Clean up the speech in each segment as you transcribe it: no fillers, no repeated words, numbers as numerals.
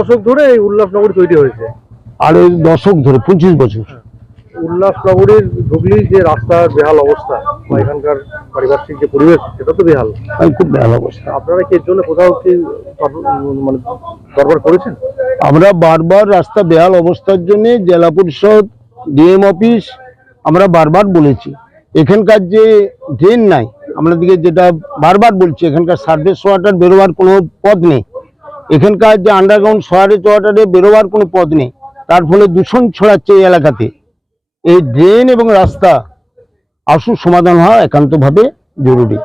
দশক ধরে এই উল্লাসনগরী তৈরি হয়েছে। আর এই দশক ধরে 25 বছর। উল্লাসনগরীর ঢুকলেই যে রাস্তার বেহাল অবস্থা বা এখানকার পারিপার্শ্বিক যে পরিবেশ সেটা তো বেহাল, খুব বেহাল অবস্থা। আপনারা কি এর জন্য কোথাও কি মানে দরবার করেছেন? আমরা বারবার রাস্তা বেহাল অবস্থার জন্য জেলা পরিষদ, ডিএম অফিস আমরা বারবার বলেছি। এখানকার যে ড্রেন নাই, আমরা দিকে যেটা বারবার বলছি, এখানকার সার্ভিস ওয়াটার বেরোবার কোনো পথ নেই। এখানকার যে আন্ডারগ্রাউন্ড সয়ারেজ ওয়াটারে বেরোবার কোনো পথ নেই, তার ফলে দূষণ ছড়াচ্ছে এই এলাকাতে। এই ড্রেন এবং রাস্তা আশু সমাধান হওয়া একান্তভাবে জরুরি।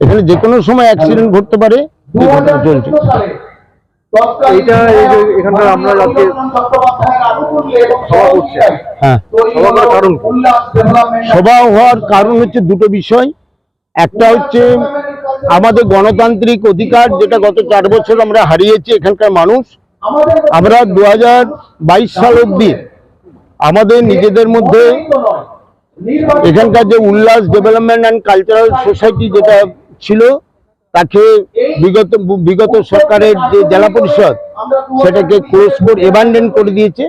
এখানে যে কোনো সময় অ্যাক্সিডেন্ট ঘটতে পারে, চলছে। এইটা এখানকার আমরা আজকে সভা করছি, হ্যাঁ, সভা হওয়ার কারণ হচ্ছে দুটো বিষয়। একটা হচ্ছে আমাদের গণতান্ত্রিক অধিকার, যেটা গত 4 বছর আমরা হারিয়েছি এখানকার মানুষ। আমরা 2022 সাল অবধি আমাদের নিজেদের মধ্যে এখানকার যে উল্লাস ডেভেলপমেন্ট অ্যান্ড কালচারাল সোসাইটি যেটা ছিল, তাকে বিগত সরকারের যে জেলা পরিষদ সেটাকে ক্লোজ করে এবান্ডেন করে দিয়েছে,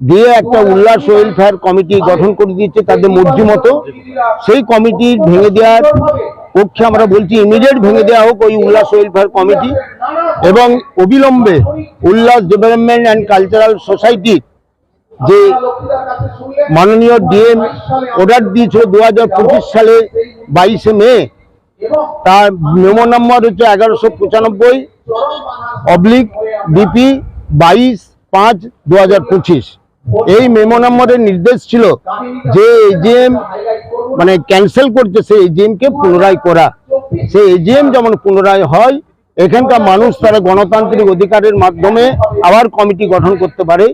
দিয়ে একটা উল্লাস ওয়েলফেয়ার কমিটি গঠন করে দিয়েছে তাদের মর্জি মতো। সেই কমিটি ভেঙে দেওয়ার পক্ষে আমরা বলছি, ইমিডিয়েট ভেঙে দেওয়া হোক ওই উল্লাস ওয়েলফেয়ার কমিটি, এবং অবিলম্বে উল্লাস ডেভেলপমেন্ট অ্যান্ড কালচারাল সোসাইটি যে মাননীয় ডিএম অর্ডার দিয়েছিল 2025 সালে 22শে মে, তার মেমো নম্বর হচ্ছে 1195/BP 22/5/2025। এই মেমো নম্বরের নির্দেশ ছিল যে এজিএম মানে ক্যান্সেল করতে, সেই এজিএম কে পুনরায় করা। সেই এজিএম যেমন পুনরায় হয়, এখানকার মানুষ তারা গণতান্ত্রিক অধিকারের মাধ্যমে আবার কমিটি গঠন করতে পারে,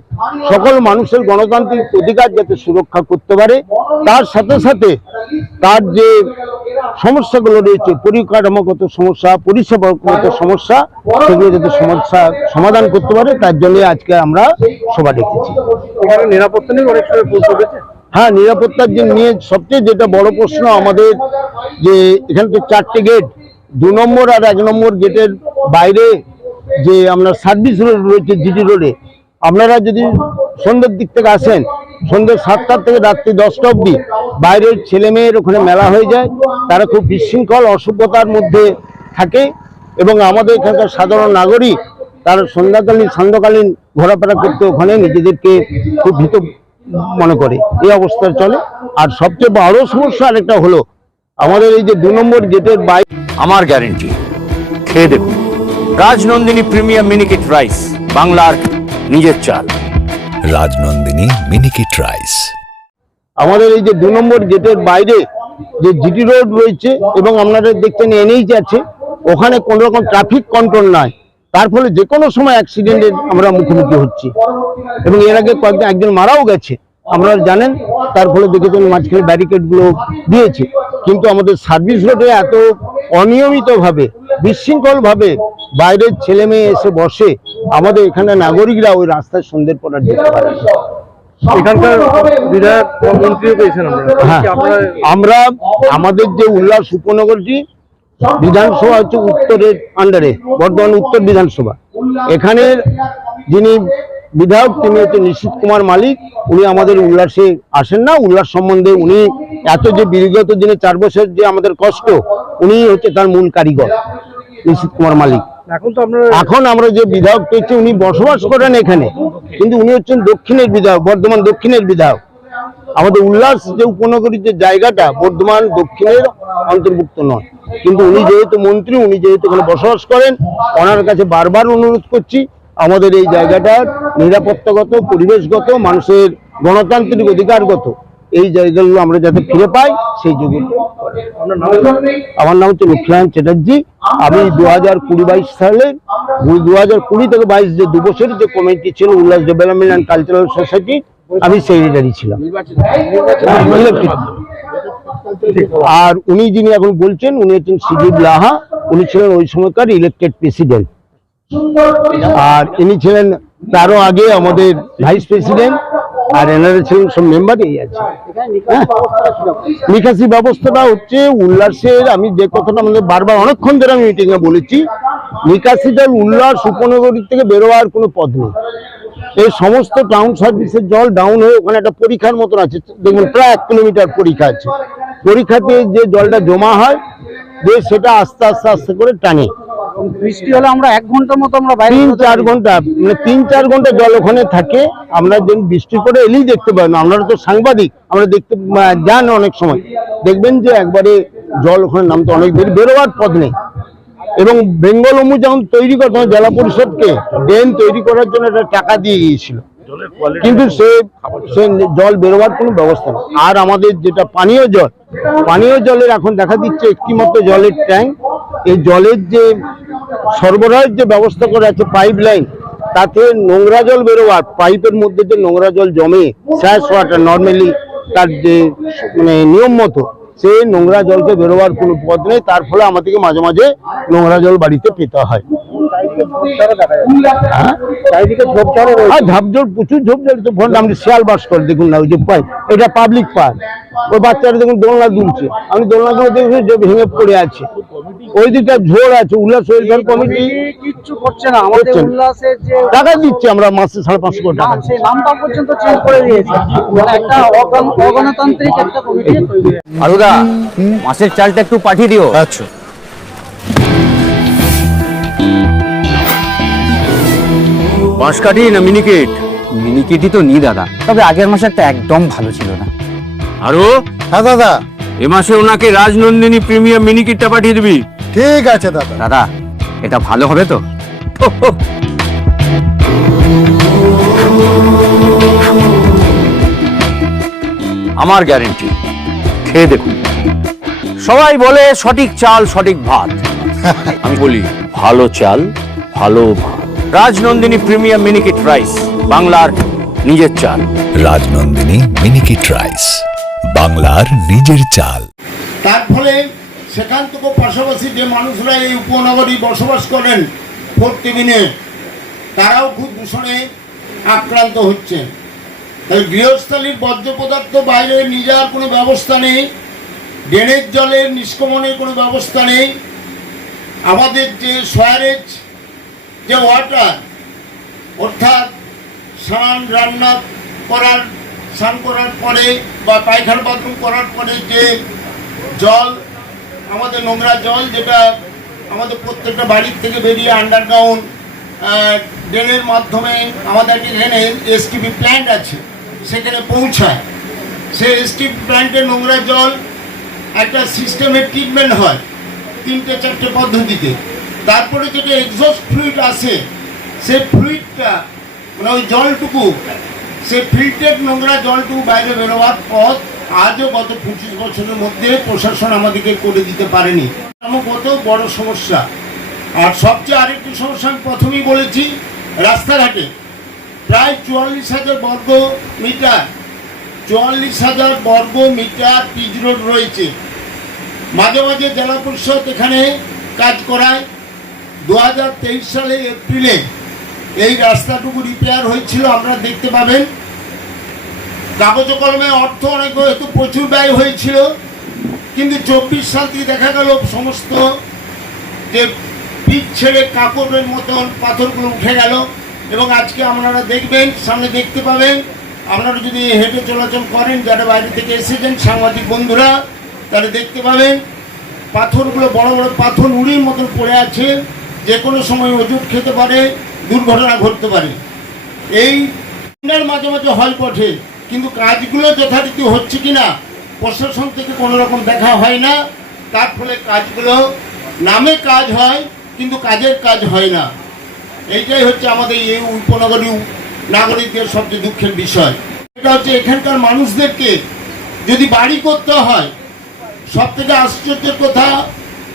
সকল মানুষের গণতান্ত্রিক অধিকার যাতে সুরক্ষা করতে পারে, তার সাথে সাথে তার যে সমস্যাগুলো রয়েছে, পরিকাঠামোগত সমস্যা, পরিষেবাগত সমস্যা, সেগুলো যাতে সমস্যা সমাধান করতে পারে, তার জন্য আজকে আমরা সভা ডেকেছি। এখানে নিরাপত্তা নিয়ে অনেক সময় প্রশ্ন উঠেছে। হ্যাঁ, নিরাপত্তার নিয়ে সবচেয়ে যেটা বড় প্রশ্ন আমাদের, যে এখানে তো 4টে গেট, 2 নম্বর আর 1 নম্বর গেটের বাইরে যে আমরা সার্ভিস রোড রয়েছে জিটি রোডে, আপনারা যদি সন্ধ্যের দিক থেকে আসেন, সন্ধ্যে 7টা থেকে রাত্রি 10টা অবধি বাইরের ছেলে মেয়ের ওখানে মেলা হয়ে যায়, তারা খুব বিশৃঙ্খল অসভ্যতার মধ্যে থাকে, এবং আমাদের এখানকার সাধারণ নাগরিক তারা সান্ধ্যকালীন ঘোরাফেরা করতে ওখানে নিজেদেরকে খুব ভীত মনে করে, এই অবস্থায় চলে। আর সবচেয়ে বড় সমস্যা আরেকটা হলো, আমাদের এই যে 2 নম্বর গেটের বাইরে, আমার গ্যারেন্টি, খেয়ে দেখুন রাজনন্দিনী প্রিমিয়াম মিনিকেট রাইস, বাংলার নিজের চাল। রাজনন্দিনী মিনিকেট রাইস। আমাদের এই যে 2 নম্বর গেটের বাইরে যে জিটি রোড রয়েছে, এবং আপনারা দেখছেন এনএইচ আছে, ওখানে কোনো রকম ট্রাফিক কন্ট্রোল নাই, তার ফলে যে কোনো সময় অ্যাক্সিডেন্টের আমরা মুখোমুখি হচ্ছি, এবং এর আগে একজন মারাও গেছে আপনারা জানেন। তার ফলে দেখেছেন মাঝখানে ব্যারিকেডগুলো দিয়েছে, কিন্তু আমাদের সার্ভিস রোডে এত অনিয়মিতভাবে বিশৃঙ্খলভাবে বাইরের ছেলে মেয়ে এসে বসে, আমাদের এখানে নাগরিকরা ওই রাস্তায় সন্ধ্যের পর আর যেতে পারে না। এখানকার বিধায়ক মন্ত্রীও পেয়েছেন আপনারা? হ্যাঁ, আমরা আমাদের যে উল্লাস উপনগরটি বিধানসভা হচ্ছে উত্তরের আন্ডারে, বর্ধমান উত্তর বিধানসভা। এখানের যিনি বিধায়ক তিনি হচ্ছে নিশীথ কুমার মালিক। উনি আমাদের উল্লাসে আসেন না, উল্লাস সম্বন্ধে উনি এত যে বিগত দিনে 4 বছর যে আমাদের কষ্ট, উনি হচ্ছে তার মূল কারিগর নিশীথ কুমার মালিক। এখন আমরা যে বিধায়ক পেয়েছি, উনি বসবাস করেন এখানে, কিন্তু উনি হচ্ছেন দক্ষিণের বিধায়ক, বর্ধমান দক্ষিণের বিধায়ক। আমাদের উল্লাস যে উপনগরীর যে জায়গাটা বর্ধমান দক্ষিণের অন্তর্ভুক্ত নয়, কিন্তু উনি যেহেতু মন্ত্রী, উনি যেহেতু এখানে বসবাস করেন, ওনার কাছে বারবার অনুরোধ করছি আমাদের এই জায়গাটার নিরাপত্তাগত, পরিবেশগত, মানুষের গণতান্ত্রিক অধিকারগত এই জায়গাগুলো আমরা যাতে ফিরে পাই, সেই যোগ্যতা। আমার নাম হচ্ছে লক্ষ্মীনারায়ণ চ্যাটার্জি। আমি 2020-22 সালে 2020 থেকে 22 যে 2 বছরের যে কমিটি ছিল উল্লাস ডেভেলপমেন্ট অ্যান্ড কালচারাল সোসাইটি, আমি সেক্রেটারি ছিলাম। আর উনি যিনি এখন বলছেন, উনি হচ্ছেন সিজিব লাহা, উনি ছিলেন ওই সময়কার ইলেক্টেড প্রেসিডেন্ট, আর ইনি ছিলেন তারও আগে আমাদের ভাইস প্রেসিডেন্ট, আর এনারা ছিলেন সব মেম্বার। এই আছে নিকাশি ব্যবস্থাটা হচ্ছে উল্লাসের, আমি যে কথাটা আমাদের বারবার অনেকক্ষণ ধরে আমি মিটিংয়ে বলেছি, নিকাশি জল উল্লাস উপনগরী থেকে বেরোয়ার কোনো পথ নেই। এই সমস্ত টাউন সার্ভিসের জল ডাউন হয়ে ওখানে একটা পরীক্ষার মতন আছে, দেখুন প্রায় 1 কিলোমিটার পরীক্ষা আছে। পরীক্ষাতে যে জলটা জমা হয় দিয়ে সেটা আস্তে আস্তে আস্তে করে টানে। বৃষ্টি হলে আমরা 1 ঘন্টার মতো আমরা বাইরে 3-4 ঘন্টা, মানে 3-4 ঘন্টা জল ওখানে থাকে। আমরা যেদিন বৃষ্টি করে এলেই দেখতে পাই না, আপনারা তো সাংবাদিক, আমরা দেখতে যান অনেক সময়, দেখবেন যে একবারে জল ওখানে নামতে অনেক দেরি, বেরোবার পথ নেই। এবং বেঙ্গল অমু যখন তৈরি করতে জেলা পরিষদকে ড্রেন তৈরি করার জন্য একটা টাকা দিয়ে গিয়েছিল, কিন্তু সে জল বেরোবার কোনো ব্যবস্থা নেই। আর আমাদের যেটা পানীয় জলের এখন দেখা দিচ্ছে একটি মাত্র জলের ট্যাঙ্ক। এই জলের যে সরবরাহের যে ব্যবস্থা করা আছে পাইপ লাইন, তাতে নোংরা জল বেরোবার, পাইপের মধ্যে যে নোংরা জল জমে স্যাশ ওয়াটার নর্মালি তার যে মানে নিয়ম মতো, সেই নোংরা জলকে বেরোবার কোনো পথ নেই। তার ফলে আমাদেরকে মাঝে মাঝে নোংরা জল বাড়িতে পেতে হয়। আর ঝাপঝোপ, প্রচুর ঝোপঝাড় তো ফোন আপনি শিয়াল বাস করে দেখুন না, ওই যে পাই এটা পাবলিক পার্ক, ওই বাচ্চারা দেখুন দোলনা দুলছে, আমি দোলনাগুলো দেখছি যে ভেঙে পড়ে আছে। ওই দিকটা ঝোড় আছে, উল্লাস ওয়েলফেয়ার কমিটি কিচ্ছু করছে না। আমাদের উল্লাসের যে টাকা দিচ্ছে আমরা মাসে 550 কোটি টাকা, সেই নামটা পর্যন্ত চেঞ্জ করে দিয়েছে। মানে একটা অগণতান্ত্রিক একটা কমিটি তৈরি হয়েছে। আরুদা, মাছের চালটা একটু পাঠিয়ে দিও। আচ্ছা, বাঁশকাঠি না মিনিকেট? মিনিকেটই তো নি দাদা, তবে আগের মাসে একটা একদম ভালো ছিল না। আরো হ্যাঁ দাদা, এ মাসে ওনাকে রাজনন্দিনী প্রিমিয়াম মিনিকেটটা পাঠিয়ে দিবি। ঠিক আছে দাদা। দাদা এটা ভালো হবে তো? আমার গ্যারেন্টি, খেয়ে দেখুন। সবাই বলে সঠিক চাল সঠিক ভাত, আমি বলি ভালো চাল ভালো ভাত। রাজনন্দিনী প্রিমিয়াম মিনিকেট রাইস, বাংলার নিজের চাল। রাজনন্দিনী মিনিকেট রাইস, বাংলার নিজের চাল। তার ফলে সেখান থেকে পাশাপাশি যে মানুষরা এই উপনগরী বসবাস করেন প্রতিদিনে, তারাও খুব দূষণে আক্রান্ত হচ্ছেন। তাই গৃহস্থালির বর্জ্য পদার্থ বাইরে নিয়ে যাওয়ার কোনো ব্যবস্থা নেই, ড্রেনেজ জলের নিষ্কাশনের কোনো ব্যবস্থা নেই। আমাদের যে সোয়ারেজ যে ওয়াটার, অর্থাৎ স্নান করার পরে বা পায়খানা বাথরুম করার পরে যে জল, আমাদের নোংরা জল, যেটা আমাদের প্রত্যেকটা বাড়ির থেকে বেরিয়ে আন্ডারগ্রাউন্ড ড্রেনের মাধ্যমে আমাদের এখানে এসটিপি প্ল্যান্ট আছে, সেখানে পৌঁছায়। সেই এসটিপি প্ল্যান্টের নোংরা জল একটা সিস্টেমের ট্রিটমেন্ট হয় 3-4টে পদ্ধতিতে। তারপরে যেটা এক্সস্ট ফ্লুইড আসে, সেই ফ্লুইডটা মানে ওই জলটুকু, সেই ফিল্টার নোংরা জলটুকু বাইরে বেরোবার পথ আজও গত 25 বছরের মধ্যে প্রশাসন আমাদেরকে করে দিতে পারেনি। আমার কত বড় সমস্যা। আর সবচেয়ে আরেকটি সমস্যা আমি প্রথমেই বলেছি, রাস্তাঘাটে প্রায় 44,000 বর্গ মিটার পিচ রোড রয়েছে। মাঝে মাঝে জেলা পরিষদ এখানে কাজ করায়। 2023 সালে এপ্রিলে এই রাস্তাটুকু রিপেয়ার হয়েছিল, আপনারা দেখতে পাবেন। কাগজ কলমে অর্থ অনেক হয়তো প্রচুর ব্যয় হয়েছিল, কিন্তু 24 সাল থেকে দেখা গেল সমস্ত যে পিচ ছেড়ে কাপড়ের মতন পাথরগুলো উঠে গেল। এবং আজকে আপনারা দেখবেন, সামনে দেখতে পাবেন, আপনারা যদি হেঁটে চলাচল করেন, যারা বাইরে থেকে এসেছেন সাংবাদিক বন্ধুরা, তারা দেখতে পাবেন পাথরগুলো বড় বড় পাথর উড়ির মতন পড়ে আছে, যে কোনো সময় ওজুট খেতে পারে, দুর্ঘটনা ঘটতে পারে। এই মাঝে মাঝে হয় পথে, কিন্তু কাজগুলো যথারীতি হচ্ছে কিনা প্রশাসন থেকে কোনো রকম দেখা হয় না। তার ফলে কাজগুলো নামে কাজ হয়, কিন্তু কাজের কাজ হয় না। এইটাই হচ্ছে আমাদের এই উপনগরী নাগরিকদের সবচেয়ে দুঃখের বিষয়। এটা হচ্ছে এখানকার মানুষদেরকে যদি বাড়ি করতে হয়, সব থেকে আশ্চর্যের কথা,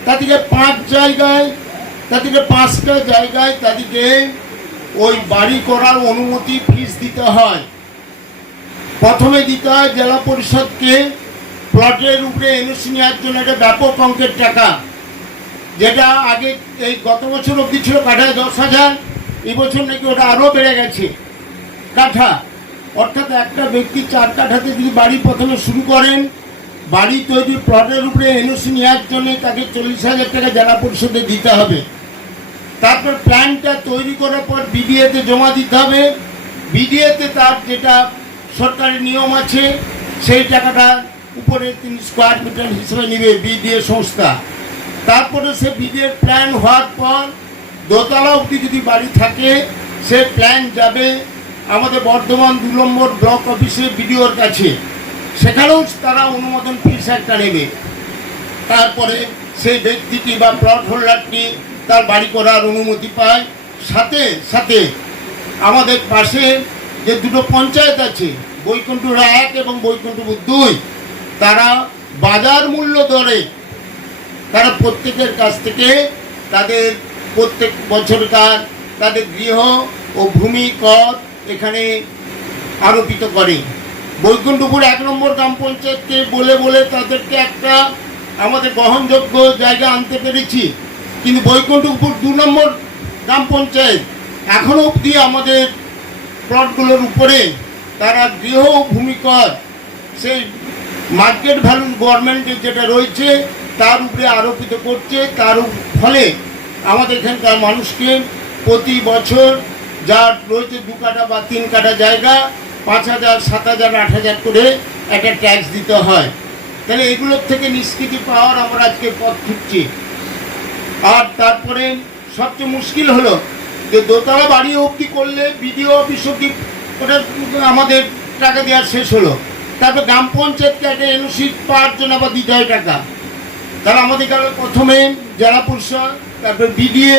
তাদেরকে 5টা জায়গায় তাদেরকে ওই বাড়ি করার অনুমতি ফিস দিতে হয়। প্রথমে দিতে হয় জেলা পরিষদকে প্লটের উপরে এনওসি নেওয়ার জন্য একটা ব্যাপক অঙ্কের টাকা, যেটা আগে এই গত বছর অবধি ছিল কাঠায় 10,000, এবছর নাকি ওটা আরও বেড়ে গেছে কাঠা। অর্থাৎ একটা ব্যক্তি 4 কাঠাতে যদি বাড়ি প্রথমে শুরু করেন, বাড়ি তৈরি প্লটের উপরে এনওসি নেওয়ার জন্য তাকে 40,000 টাকা জেলা পরিষদে দিতে হবে। তারপর প্ল্যানটা তৈরি করার পর বিডিএতে জমা দিতে হবে। বিডিএতে তার যেটা সরকারি নিয়ম আছে সেই টাকাটা উপরে তিনি স্কোয়ার মিটার হিসেবে নেবে বিডিএ সংস্থা। তারপরে সে বিডিএ প্ল্যান হওয়ার পর দোতলা অবধি যদি বাড়ি থাকে সে প্ল্যান যাবে আমাদের বর্ধমান 2 নম্বর ব্লক অফিসে বিডিওর কাছে, সেখানেও তারা অনুমোদন ফিস একটা নেবে। তারপরে সেই ব্যক্তিটি বা প্লট হোল্ডারটি তার বাড়ি করার অনুমতি পায়। সাথে সাথে আমাদের পাশে যে দুটো পঞ্চায়েত আছে, বৈকুণ্ঠপুর 1 এবং বৈকুণ্ঠপুর 2, তারা বাজার মূল্য দরে তারা প্রত্যেকের কাছ থেকে তাদের প্রত্যেক বছরকার তাদের গৃহ ও ভূমি কর এখানে আরোপিত করে। বৈকুণ্ঠপুর 1 নম্বর গ্রাম পঞ্চায়েতকে বলে বলে তাদেরকে একটা আমাদের গ্রহণযোগ্য জায়গা আনতে পেরেছি, কিন্তু বৈকুণ্ঠপুর 2 নম্বর গ্রাম পঞ্চায়েত এখনও অবধি আমাদের প্লটগুলোর উপরে তারা গৃহ ভূমি কর সেই মার্কেট ভ্যালু গভর্নমেন্টের যেটা রয়েছে তার উপরে আরোপিত করছে। তার ফলে আমাদের এখানকার মানুষকে প্রতি বছর যার রয়েছে 2 কাঠা বা 3 কাঠা জায়গা 5,000, 7,000, 8,000 করে একটা ট্যাক্স দিতে হয়। তাহলে এগুলোর থেকে নিষ্কৃতি পাওয়ার আমরা আজকে পথ খুঁজছি। আর তারপরে সবচেয়ে মুশকিল হলো যে দোতলা বাড়ি অবধি করলে বিডিও অফিস অবধি ওটা আমাদের টাকা দেওয়া শেষ হলো। তারপর গ্রাম পঞ্চায়েতকে একটা এনওসি পাওয়ার জন্য আবার দিতে হয় টাকা। তাহলে আমাদের গেল প্রথমে জেলা পরিষদ, তারপর বিডিএ,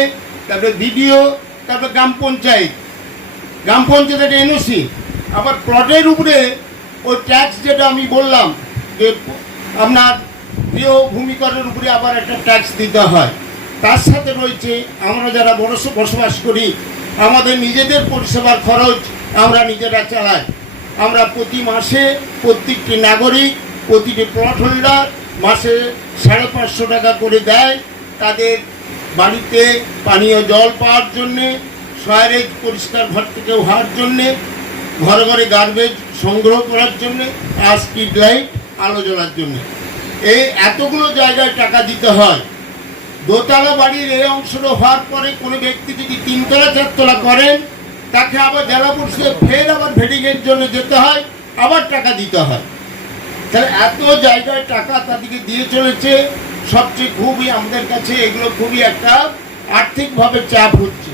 তারপরে বিডিও, তারপর গ্রাম পঞ্চায়েত। গ্রাম পঞ্চায়েতের এনওসি, আবার প্লটের উপরে ওই ট্যাক্স যেটা আমি বললাম যে আপনার গৃহ ভূমিকরের উপরে আবার একটা ট্যাক্স দিতে হয়। তার সাথে রয়েছে আমরা যারা বসবাস করি আমাদের নিজেদের পরিষেবার খরচ আমরা নিজেরা চালাই। আমরা প্রতি মাসে প্রত্যেকটি নাগরিক, প্রতিটি প্লট হোল্ডার মাসে 550 টাকা করে দেয় তাদের বাড়িতে পানীয় জল পাওয়ার জন্যে, সয়ারেজ পরিষ্কার ঘর থেকে হওয়ার জন্যে, ঘরে ঘরে গার্বেজ সংগ্রহ করার জন্যে, আর স্ট্রিট লাইট আলো জ্বলার জন্যে। এই এতগুলো জায়গায় টাকা দিতে হয়। দোতলা বাড়ির এই অংশটা হওয়ার পরে কোনো ব্যক্তি যদি 3 তলা 4 তলা করেন তাকে আবার জেলা পরিষদে ফের আবার ভেডিংয়ের জন্য যেতে হয়, আবার টাকা দিতে হয়। তাহলে এত জায়গায় টাকা তাদেরকে দিয়ে চলেছে। সবচেয়ে খুবই আমাদের কাছে এগুলো খুবই একটা আর্থিকভাবে চাপ হচ্ছে।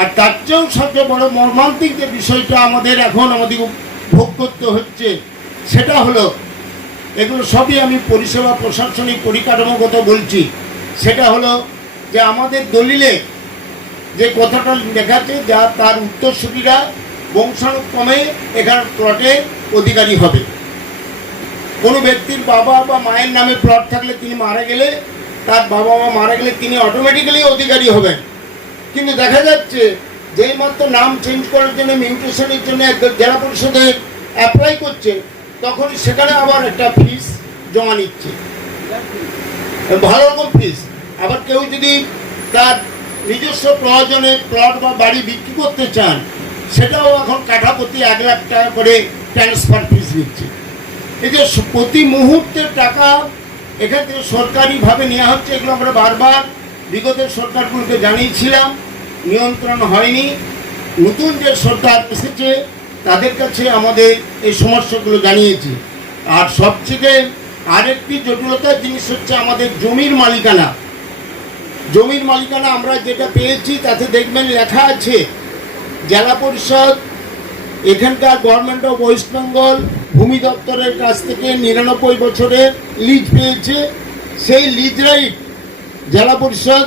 আর তার চেয়েও সবচেয়ে বড় মর্মান্তিক যে বিষয়টা আমাদের ভোগ করতে হচ্ছে সেটা হলো, এগুলো সবই আমি পরিষেবা প্রশাসনিক পরিকাঠামোগত বলছি, সেটা হলো যে আমাদের দলিলে যে কথাটা দেখাচ্ছে যা তার উত্তরসূরিরা বংশানুক্রমে এখানে প্লটের অধিকারী হবে। কোনো ব্যক্তির বাবা বা মায়ের নামে প্লট থাকলে তিনি মারা গেলে, তার বাবা মা মারা গেলে তিনি অটোমেটিক্যালি অধিকারী হবেন। কিন্তু দেখা যাচ্ছে যেই মাত্র নাম চেঞ্জ করার জন্য মিউটেশনের জন্য জেলা পরিষদে অ্যাপ্লাই করছে তখনই সেখানে আবার একটা ফিস জমা নিচ্ছে, ভালো রকম ফিস। আবার কেউ যদি তার নিজস্ব প্রয়োজনে প্লট বা বাড়ি বিক্রি করতে চান সেটাও এখন কাঠা প্রতি 1 লাখ টাকা করে ট্রান্সফার ফিস নিচ্ছে। এই যে প্রতি মুহূর্তের টাকা এখান থেকে সরকারিভাবে নেওয়া হচ্ছে, এগুলো আমরা বারবার বিগতের সরকারগুলোকে জানিয়েছিলাম, নিয়ন্ত্রণ হয়নি। নতুন যে সরকার এসেছে তাদের কাছে আমাদের এই সমস্যাগুলো জানিয়েছি। আর সবথেকে আরেকটি জটিলতার জিনিস হচ্ছে আমাদের জমির মালিকানা। জমির মালিকানা আমরা যেটা পেয়েছি তাতে দেখবেন লেখা আছে জেলা পরিষদ এখানকার গভর্নমেন্ট অফ ওয়েস্ট বেঙ্গল ভূমি দপ্তরের কাছ থেকে 99 বছরের লিজ পেয়েছে। সেই লিজ রাইট জেলা পরিষদ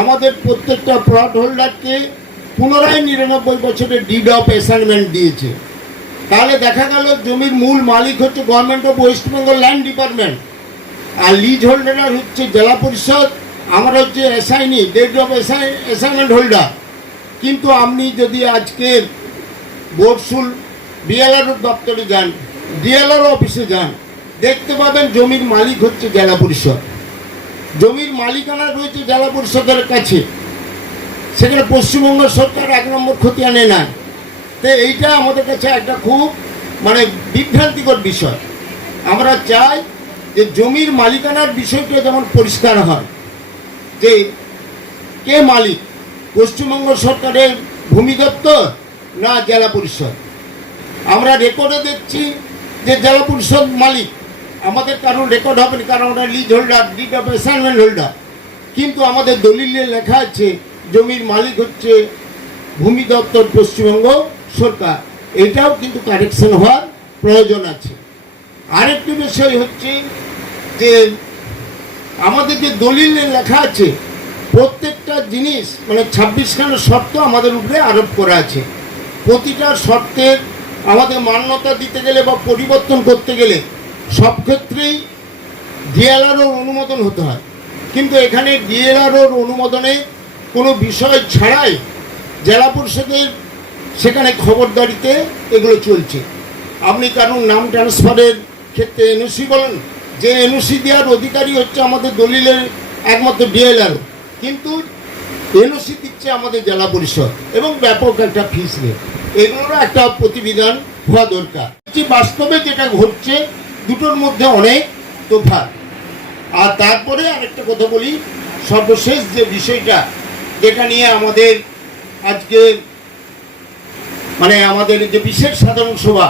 আমাদের প্রত্যেকটা প্লট হোল্ডারকে পুনরায় 99 বছরের ডিড অফ অ্যাসাইনমেন্ট দিয়েছে। তাহলে দেখা গেল জমির মূল মালিক হচ্ছে government of West Bengal land department, আর লিজ হোল্ডার হচ্ছে জেলা পরিষদ। আমরা হচ্ছে assignee, deed of assignment holder. কিন্তু আপনি যদি আজকে বোরসুল বিএলআর দপ্তরে যান, ডিএলআর অফিসে যান, দেখতে পাবেন জমির মালিক হচ্ছে জেলা পরিষদ। জমির মালিকানা রয়েছে জেলা পরিষদের কাছে, সেখানে পশ্চিমবঙ্গ সরকার 1 নম্বর খতিয়ানে নেয়। তো এইটা আমাদের কাছে একটা খুব বিভ্রান্তিকর বিষয়। আমরা চাই যে জমির মালিকানার বিষয়টা যেমন পরিষ্কার হয়, যে কে মালিক, পশ্চিমবঙ্গ সরকারের ভূমি দপ্তর না জেলা পরিষদ? আমরা রেকর্ডে দেখছি যে জেলা পরিষদ মালিক, আমাদের কারোর রেকর্ড হবে না, কারণ আমরা lease holder, deed of assignment holder. কিন্তু আমাদের দলিলে লেখা আছে জমির মালিক হচ্ছে ভূমি দপ্তর, পশ্চিমবঙ্গ সরকার। এটাও কিন্তু কারেকশন হওয়ার প্রয়োজন আছে। আরেকটি বিষয় হচ্ছে যে আমাদের যে দলিলে লেখা আছে প্রত্যেকটা জিনিস মানে 26খানা শর্ত আমাদের উপরে আরোপ করা আছে। প্রতিটা শর্তের আমাদের মান্যতা দিতে গেলে বা পরিবর্তন করতে গেলে সব ক্ষেত্রেই ডিএলআরওর অনুমোদন হতে হয়। কিন্তু এখানে ডিএলআরওর অনুমোদনে কোনো বিষয় ছাড়াই জেলা পরিষদের সেখানে খবরদারিতে এগুলো চলছে। আপনি কারণ নাম ট্রান্সফারের ক্ষেত্রে এনওসি বলেন, যে এনওসি দেওয়ার অধিকারী হচ্ছে আমাদের দলিলের একমাত্র ডিএলআরও, কিন্তু এনওসি দিচ্ছে আমাদের জেলা পরিষদ এবং ব্যাপক একটা ফিস নিয়ে। এগুলোরও একটা প্রতিবিধান হওয়া দরকার। বাস্তবে যেটা ঘটছে দুটোর মধ্যে অনেক তফাৎ। আর তারপরে আরেকটা কথা বলি, সর্বশেষ যে বিষয়টা যেটা নিয়ে আমাদের আজকে মানে আমাদের যে বিশেষ সাধারণ সভা,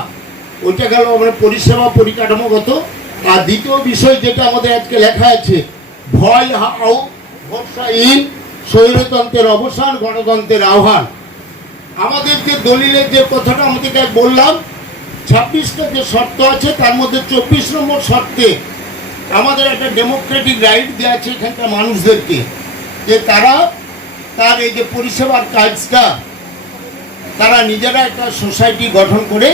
ওইটা গেল আমরা পরিষেবা পরিকাঠামোগত। আর দ্বিতীয় বিষয় যেটা আমাদের আজকে লেখা আছে, ভয় হাও ভরসাহীন, স্বৈরতন্ত্রের অবসান, গণতন্ত্রের আহ্বান। আমাদের যে দলিলের যে কথাটা আমাদেরকে বললাম, 26টা যে শর্ত আছে তার মধ্যে 24 নম্বর শর্তে আমাদের একটা ডেমোক্রেটিক রাইট দেওয়া আছে এখানকার মানুষদেরকে, যে তারা তার এই যে পরিষেবার কাজটা তারা নিজেরা একটা সোসাইটি গঠন করে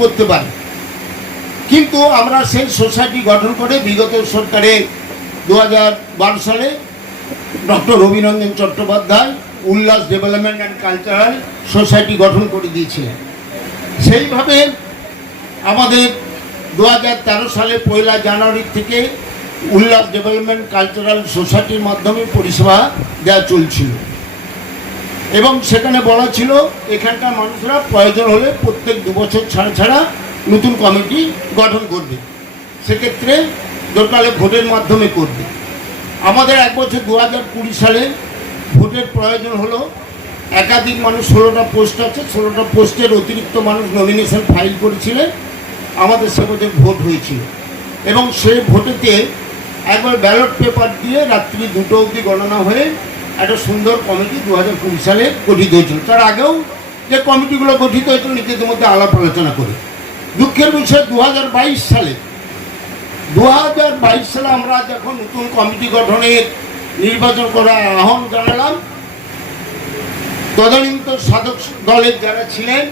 করতে পারে। কিন্তু আমরা সেই সোসাইটি গঠন করে বিগত সরকারে 2012 সালে ডক্টর রবিরঞ্জন চট্টোপাধ্যায় উল্লাস ডেভেলপমেন্ট অ্যান্ড কালচারাল সোসাইটি গঠন করে দিয়েছিলেন। সেইভাবে আমাদের 2013 সালে 1 জানুয়ারি থেকে উল্লাস ডেভেলপমেন্ট কালচারাল সোসাইটির মাধ্যমে পরিষেবা দেওয়া চলছিল এবং সেখানে বলা ছিল এখানকার মানুষরা প্রয়োজন হলে প্রত্যেক 2 বছর ছাড়া ছাড়া নতুন কমিটি গঠন করবে, সেক্ষেত্রে দরকার ভোটের মাধ্যমে করবে। আমাদের 1 বছর 2020 সালে ভোটের প্রয়োজন হলো, একাধিক মানুষ 16টা পোস্ট আছে, 16টা পোস্টের অতিরিক্ত মানুষ নমিনেশন ফাইল করেছিলেন। আমাদের সে বছর ভোট হয়েছিল এবং সেই ভোটেতে একবার ব্যালট পেপার দিয়ে রাত্রি 2টো অবধি গণনা হয়ে একটা সুন্দর কমিটি 2020 সালে গঠিত হয়েছিল। তার আগেও যে কমিটিগুলো গঠিত হয়েছিল নিজেদের মধ্যে আলাপ আলোচনা করে। দুঃখের বিষয় 2022 সালে আমরা যখন নতুন কমিটি গঠনের নির্বাচন করার আহ্বান জানালাম, তদানীন্তন সাধক দলের যারা ছিলেন,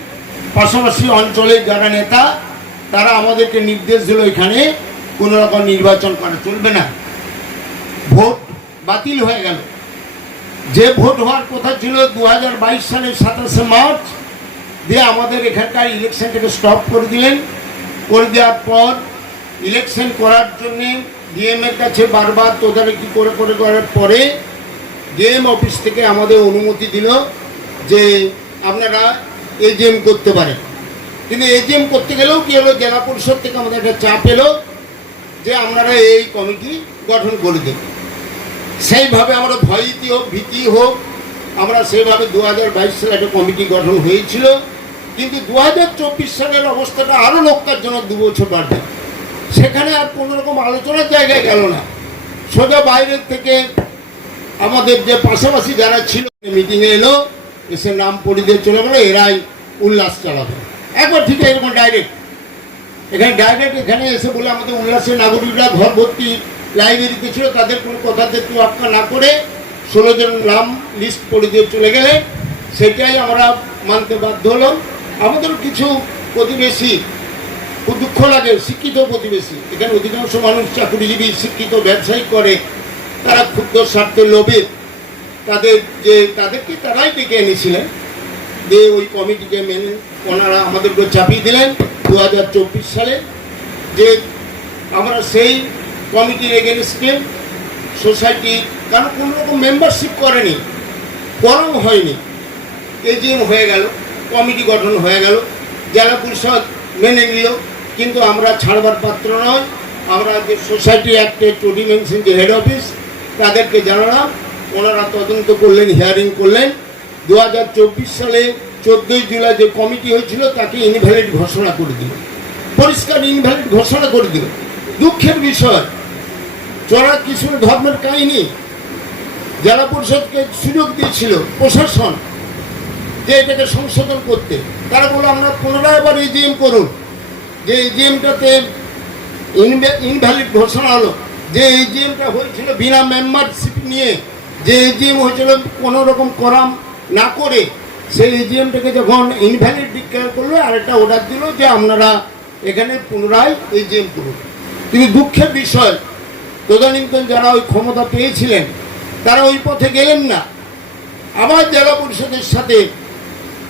পাশাপাশি অঞ্চলের যারা নেতা, তারা আমাদেরকে নির্দেশ দিল এখানে কোনো রকম নির্বাচন করা চলবে না। ভোট বাতিল হয়ে গেল। যে ভোট হওয়ার কথা ছিল 2022 সালের 27শে মার্চ, দিয়ে আমাদের এখানকার ইলেকশনটাকে স্টপ করে দিলেন। করে দেওয়ার পর ইলেকশন করার জন্যে ডিএমের কাছে বারবার তদারকি করার পরে ডিএম অফিস থেকে আমাদের অনুমতি দিল যে আপনারা এজিএম করতে পারেন। কিন্তু এজিএম করতে গেলেও কি হলো, জেলা পরিষদ থেকে আমাদের একটা চাপ এলো যে আপনারা এই কমিটি গঠন করে দেন। সেইভাবে আমরা ভয়ভীতি হোক ভীতি হোক আমরা সেইভাবে 2022 সালে একটা কমিটি গঠন হয়েছিল। কিন্তু 2024 সালের অবস্থাটা আরও লক্ষ্যজনক, 2 বছর বাড়বে। সেখানে আর কোনো রকম আলোচনার জায়গায় গেল না, সোজা বাইরের থেকে আমাদের যে পাশাপাশি যারা ছিল মিটিংয়ে এলো, এসে নাম পরিচয় চলে গেলো, এরাই উল্লাস চালাবে। একবার ঠিক এরকম ডাইরেক্ট এখানে এসে বলে আমাদের উল্লাসের নাগরিকরা ঘর ভর্তি লাইব্রেরিতে ছিল, তাদের কোনো কথাতে তোয়াক্কা না করে 16 জন নাম লিস্ট পড়ে দিয়ে চলে গেলে সেটাই আমরা মানতে বাধ্য হলাম। আমাদেরও কিছু প্রতিবেশী খুব দুঃখ লাগে, শিক্ষিত প্রতিবেশী, এখানে অধিকাংশ মানুষ চাকরিজীবী শিক্ষিত ব্যবসায়ী করে, তারা ক্ষুদ্র স্বার্থের লোভে তাদেরকে তারাই ডেকে এনেছিলেন, দিয়ে ওই কমিটিকে মেনে ওনারা আমাদেরকে চাপিয়ে দিলেন 2024 সালে যে আমরা সেই কমিটির এগেনস্টে সোসাইটি, কারণ কোনো রকম মেম্বারশিপ করেনি, ফরম হয়নি, এজিএম হয়ে গেল, কমিটি গঠন হয়ে গেল, জেলা পরিষদ মেনে নিল, কিন্তু আমরা ছাড়বার পাত্র নয়। আমরা যে সোসাইটি অ্যাক্টের টোটি মেনশন যে হেড অফিস, তাদেরকে জানালাম, ওনারা তদন্ত করলেন, হিয়ারিং করলেন, 2024 সালে 14 জুলাই যে কমিটি হয়েছিল তাকে ইনভ্যালিড ঘোষণা করে দিল, পরিষ্কার ইনভ্যালিড ঘোষণা করে দিল। দুঃখের বিষয়, চড়া কিশোর ধর্মের কাহিনী। জেলা পরিষদকে সুযোগ দিয়েছিল প্রশাসন যে এটাকে সংশোধন করতে, তারা বলল আমরা পুনরায় আবার এজিএম করুন। যে এজিএমটাতে ইনভ্যালিড ঘোষণা হলো, যে এজিএমটা হয়েছিল বিনা মেম্বারশিপ নিয়ে, যে এজিএম হয়েছিল কোনো রকম করাম না করে, সেই এজিএমটাকে যখন ইনভ্যালিড ডিক্লেয়ার করলো আর একটা অর্ডার দিল যে আপনারা এখানে পুনরায় এজিএম করুন। কিন্তু দুঃখের বিষয়, তদানীন্তন যারা ওই ক্ষমতা পেয়েছিলেন তারা ওই পথে গেলেন না। আবার জেলা পরিষদের সাথে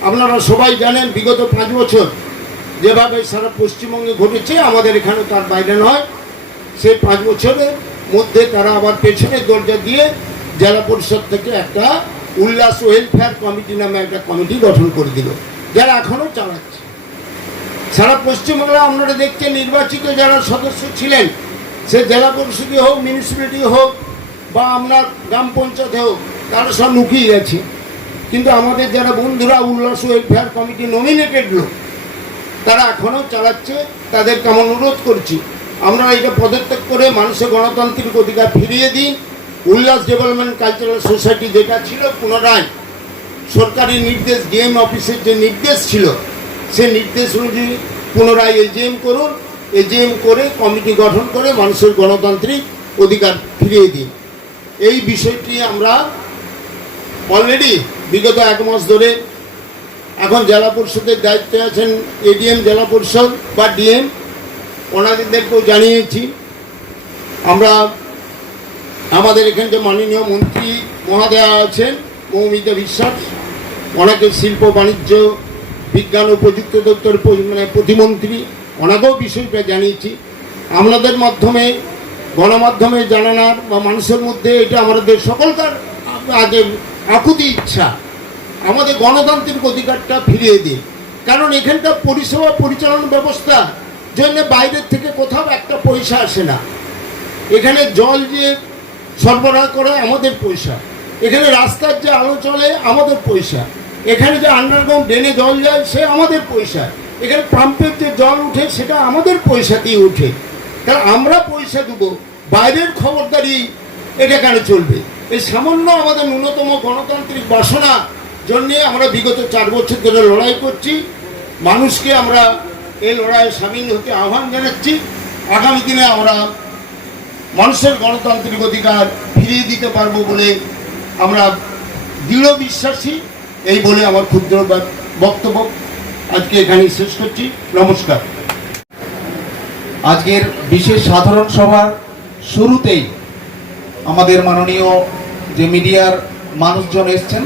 আপনারা সবাই জানেন বিগত 5 বছর যেভাবে সারা পশ্চিমবঙ্গে ঘটেছে, আমাদের এখানে তার বাইরে নয়, সেই 5 বছরের মধ্যে তারা আবার পেছনের দরজা দিয়ে জেলা পরিষদ থেকে একটা উল্লাস ওয়েলফেয়ার কমিটি নামে একটা কমিটি গঠন করে দিল, যারা এখনও চালাচ্ছে। সারা পশ্চিমবাংলা আপনারা দেখছেন নির্বাচিত যারা সদস্য ছিলেন, সে জেলা পরিষদে হোক, মিউনিসিপ্যালিটি হোক বা আপনার গ্রাম পঞ্চায়েতে হোক, তারা সব লুকিয়ে গেছে। কিন্তু আমাদের যারা বন্ধুরা উল্লাস ওয়েলফেয়ার কমিটি নমিনেটেড লোক, তারা এখনও চালাচ্ছে। তাদেরকে আমি অনুরোধ করছি, আমরা এটা পদত্যাগ করে মানুষের গণতান্ত্রিক অধিকার ফিরিয়ে দিন। উল্লাস ডেভেলপমেন্ট কালচারাল সোসাইটি যেটা ছিল, পুনরায় সরকারি নির্দেশ, ডিএম অফিসের যে নির্দেশ ছিল, সে নির্দেশ অনুযায়ী পুনরায় এজিএম করুন। এজিএম করে কমিটি গঠন করে মানুষের গণতান্ত্রিক অধিকার ফিরিয়ে দিন। এই বিষয়টি আমরা অলরেডি বিগত 1 মাস ধরে, এখন জেলা পরিষদের দায়িত্বে আছেন এডিএম জেলা পরিষদ বা ডিএম, ওনাদেরকেও জানিয়েছি। আমরা আমাদের এখানে যে মাননীয় মন্ত্রী মহোদয়া আছেন মৌমিতা বিশ্বাস, ওনাকে শিল্প বাণিজ্য বিজ্ঞান ও প্রযুক্তি দপ্তরের প্রতিমন্ত্রী, ওনাকেও বিষয়টা জানিয়েছি। আপনাদের মাধ্যমে, গণমাধ্যমে জানানোর বা মানুষের মধ্যে এটা আমাদের সকলকার আগে আকুতি ইচ্ছা, আমাদের গণতান্ত্রিক অধিকারটা ফিরিয়ে দিন। কারণ এখানকার পরিষেবা পরিচালনা ব্যবস্থা জন্য বাইরের থেকে কোথাও একটা পয়সা আসে না। এখানে জল যে সরবরাহ করে আমাদের পয়সা, এখানে রাস্তার যে আলো চলে আমাদের পয়সা, এখানে যে আন্ডারগ্রাউন্ড ড্রেনে জল যায় সে আমাদের পয়সা, এখানে পাম্পের যে জল উঠে সেটা আমাদের পয়সাতেই উঠে। তাহলে আমরা পয়সা দেবো, বাইরের খবরদারি এটা কেন চলবে? এই সামান্য আমাদের ন্যূনতম গণতান্ত্রিক বাসনা জন্যে আমরা বিগত 4 বছর ধরে লড়াই করছি। মানুষকে আমরা এই লড়াইয়ে সামিল হতে আহ্বান জানাচ্ছি। আগামী দিনে আমরা মানুষের গণতান্ত্রিক অধিকার ফিরিয়ে দিতে পারবো বলে আমরা দৃঢ় বিশ্বাসী। এই বলে আমার ক্ষুদ্র বক্তব্য আজকে এখানেই শেষ করছি। নমস্কার। আজকের বিশেষ সাধারণ সভার শুরুতেই আমাদের মাননীয় যে মিডিয়ার মানুষজন এসছেন,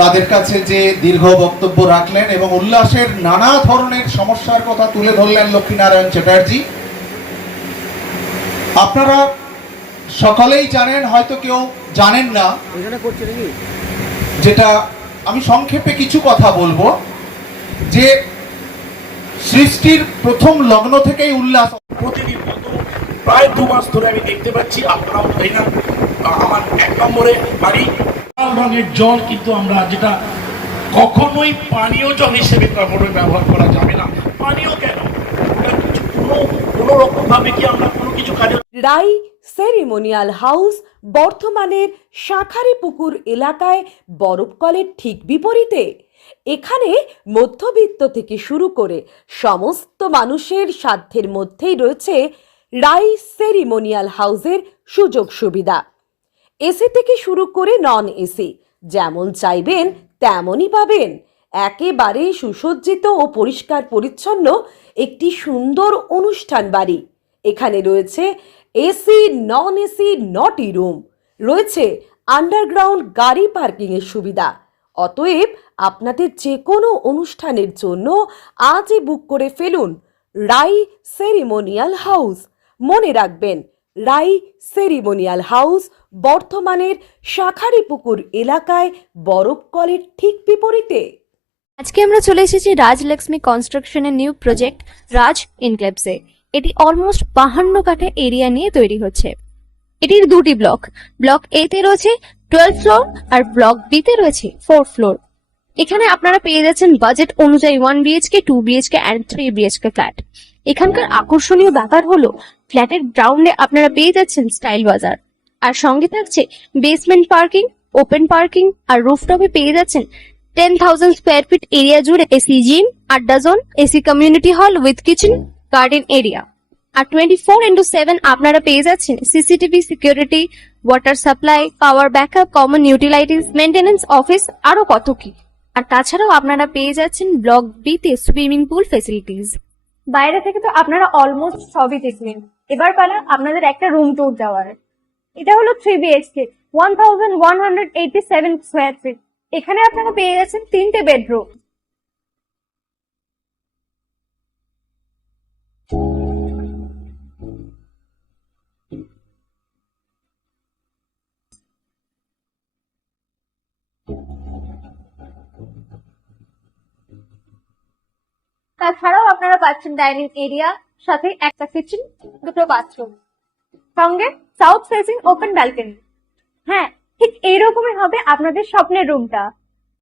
তাদের কাছে যে দীর্ঘ বক্তব্য রাখলেন এবং উল্লাসের নানা ধরনের সমস্যার কথা তুলে ধরলেন লক্ষ্মীনারায়ণ চ্যাটার্জি। আপনারা সকলেই জানেন, হয়তো কেউ জানেন না, যেটা আমি সংক্ষেপে কিছু কথা বলবো, যে সৃষ্টির প্রথম লগ্ন থেকেই উল্লাস প্রতিদিন প্রায় 2 মাস ধরে আমি দেখতে পাচ্ছি। আপনারাও তাই না? আমার 1 নম্বরে বাড়ি লাল রঙের জল, কিন্তু আমরা যেটা কখনোই পানীয় জল হিসেবে কখনোই ব্যবহার করা যাবে না। পানীয় কেন, কোনো রকম ভাবে কি আমরা কোনো কিছু কাজে। রাই সেরিমোনিয়াল হাউস বর্ধমানের শাঁখারীপুকুর এলাকায় বরফকলের ঠিক বিপরীতে। এখানে মধ্যবিত্ত থেকে শুরু করে সমস্ত মানুষের সাধ্যের মধ্যেই রয়েছে রাই সেরিমোনিয়াল হাউসের সুযোগ সুবিধা। এসি থেকে শুরু করে নন এসি যেমন চাইবেন তেমনই পাবেন। একেবারে সুসজ্জিত ও পরিষ্কার পরিচ্ছন্ন একটি সুন্দর অনুষ্ঠান বাড়ি। এখানে রয়েছে এসি, নন এসি, নটি রুম, রয়েছে আন্ডারগ্রাউন্ড গাড়ি পার্কিংয়ের সুবিধা। অতএব আপনাদের যে কোনো অনুষ্ঠানের জন্য আজই বুক করে ফেলুন রাই সেরিমোনিয়াল হাউস। মনে রাখবেন, রাই সেরিমোনিয়াল হাউস বর্ধমানের শাঁখারীপুকুর এলাকায় বরফকলের ঠিক বিপরীতে। আজকে আমরা চলে এসেছি রাজলক্ষ্মী কনস্ট্রাকশনের নিউ প্রজেক্ট রাজ ইনক্লেভসে। এটি অলমোস্ট 52 কাঠা এরিয়া নিয়ে তৈরি হচ্ছে। এটির 2টি ব্লক, ব্লক এ তে রয়েছে 12 ফ্লোর আর ব্লক বি তে রয়েছে 4 ফ্লোর। এখানে আপনারা পেয়ে যাচ্ছেন বাজেট অনুযায়ী 1 BHK, 2 BHK and 3 BHK flat. এখানকার আকর্ষণীয় ব্যাপার হলো ফ্ল্যাটের গ্রাউন্ডে আপনারা পেয়ে যাচ্ছেন স্টাইল বাজার, আর সঙ্গে থাকছে বেসমেন্ট পার্কিং, ওপেন পার্কিং, আর রুফটপে পেয়ে যাচ্ছেন 10,000 স্কোয়ার ফিট এরিয়া জুড়ে এসি জিম, আড্ডা zone, AC community hall with kitchen, garden area. আর 24/7 আপনারা পেয়ে যাচ্ছেন CCTV security, water supply, power backup, common utilities, maintenance office, আরো কত কি। আর তাছাড়াও আপনারা পেয়ে যাচ্ছেন ব্লক বি তে সুইমিং পুল ফেসিলিটিস। বাইরে থেকে তো আপনারা অলমোস্ট সবই দেখলেন, এবার পালা আপনাদের একটা রুম ট্যুর দেওয়ার। এটা হলো 3 BHK, 1187 স্কোয়ার ফিট। এখানে আপনারা পেয়ে যাচ্ছেন 3টে বেডরুম। তাছাড়াও আপনারা পাচ্ছেন ডাইনিং এরিয়া, সাথে একটা কিচেন, 2টো বাথরুম, সঙ্গে সাউথ ফেসিং ওপেন ব্যালকনি। হ্যাঁ, ঠিক এইরকমই হবে আপনাদের স্বপ্নের রুমটা।